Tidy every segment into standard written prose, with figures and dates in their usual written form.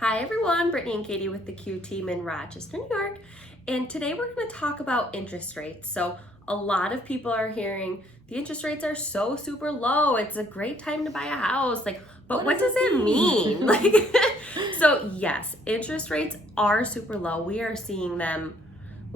Hi everyone, Brittany and Katie with the Q team in Rochester, New York. And today we're going to talk about interest rates. So a lot of people are hearing the interest rates are so super low. It's a great time to buy a house. But what does it mean? So yes, interest rates are super low. We are seeing them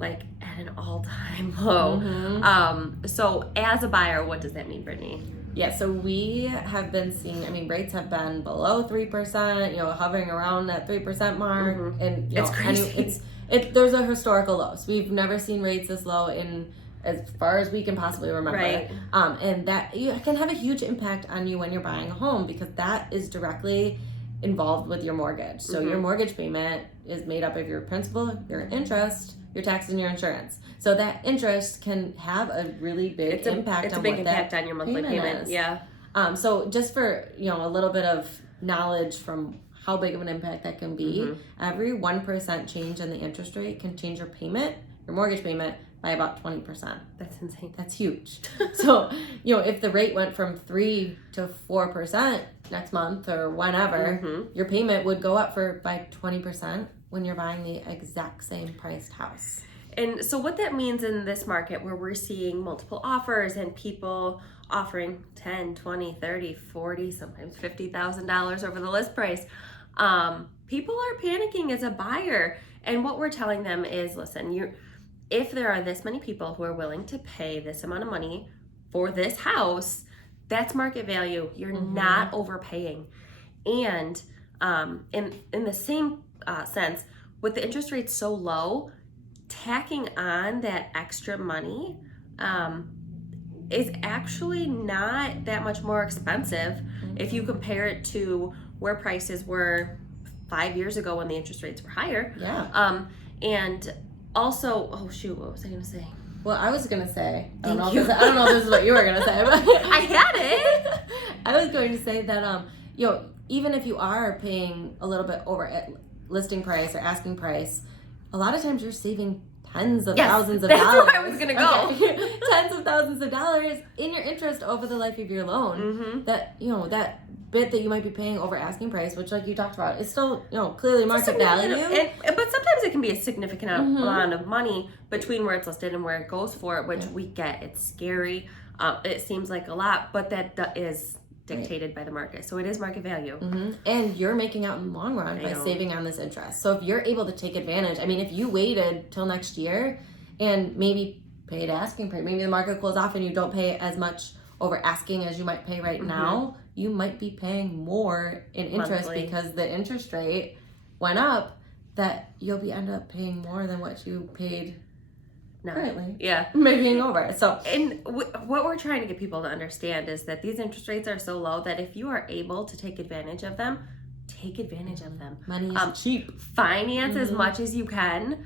at an all-time low. So as a buyer, what does that mean, Brittany? Yeah, so we have been seeing, rates have been below 3%, hovering around that 3% mark. And it's crazy. There's a historical low. So we've never seen rates this low in as far as we can possibly remember. Right. And that can have a huge impact on you when you're buying a home because that is directly involved with your mortgage. So your mortgage payment is made up of your principal, your interest, your taxes, and your insurance. So that interest can have a really big impact. It's a big impact on your monthly payment. Yeah. So just for a little bit of knowledge from how big of an impact that can be, every 1% change in the interest rate can change your payment, your mortgage payment, by about 20%. That's insane. That's huge. So if the rate went from 3 to 4% next month or whenever, your payment would go up by 20% when you're buying the exact same priced house. And so what that means in this market where we're seeing multiple offers and people offering $10, $20, $30, $40, sometimes $50,000 over the list price, people are panicking as a buyer. And what we're telling them is, listen, if there are this many people who are willing to pay this amount of money for this house, that's market value. You're not overpaying. And in the same sense, with the interest rates so low, tacking on that extra money is actually not that much more expensive if you compare it to where prices were 5 years ago when the interest rates were higher. Yeah. And also, what was I going to say? Well, I was going to say, I don't know if this is what you were going to say, but I had it. I was going to say that, even if you are paying a little bit over at listing price or asking price, a lot of times you're saving tens of thousands of dollars. That's where I was going to go. Okay. Tens of thousands of dollars in your interest over the life of your loan. That, that bit that you might be paying over asking price, which like you talked about, is still, clearly market value. But sometimes it can be a significant amount of money between where it's listed and where it goes for, which we get. It's scary. It seems like a lot, but that is dictated by the market. So it is market value. And you're making out in the long run by saving on this interest. So if you're able to take advantage, if you waited till next year and maybe paid asking price, maybe the market cools off and you don't pay as much over asking as you might pay right now, you might be paying more in interest monthly because the interest rate went up, that you'll end up paying more than what you paid currently. Yeah. Maybe being over. So, and what we're trying to get people to understand is that these interest rates are so low that if you are able to take advantage of them, take advantage of them. Money is cheap. Finance as much as you can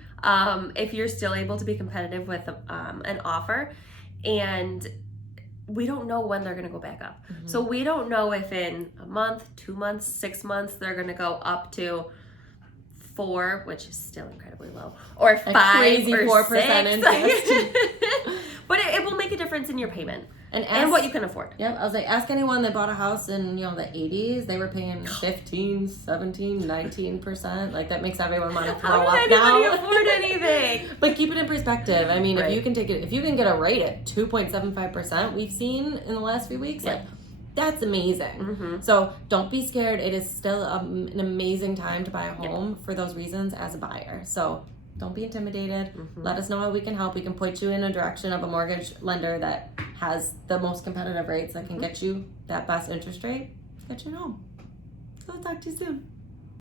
if you're still able to be competitive with an offer. And we don't know when they're going to go back up. So we don't know if in a month, 2 months, 6 months, they're going to go up to 4, which is still incredibly low, or 5 crazy or 4% 6. interest. But it will make a difference in your payment and what you can afford. Yep, I was like, ask anyone that bought a house in the 80s. They were paying 15, 17, 19%. Like that makes everyone want to throw up now. How does anybody afford anything? But keep it in perspective. If you can get a rate at 2.75%, we've seen in the last few weeks, that's amazing. So don't be scared. It is still an amazing time to buy a home for those reasons as a buyer. So don't be intimidated. Let us know how we can help. We can point you in a direction of a mortgage lender that has the most competitive rates that can get you that best interest rate. Get you home. So I'll talk to you soon.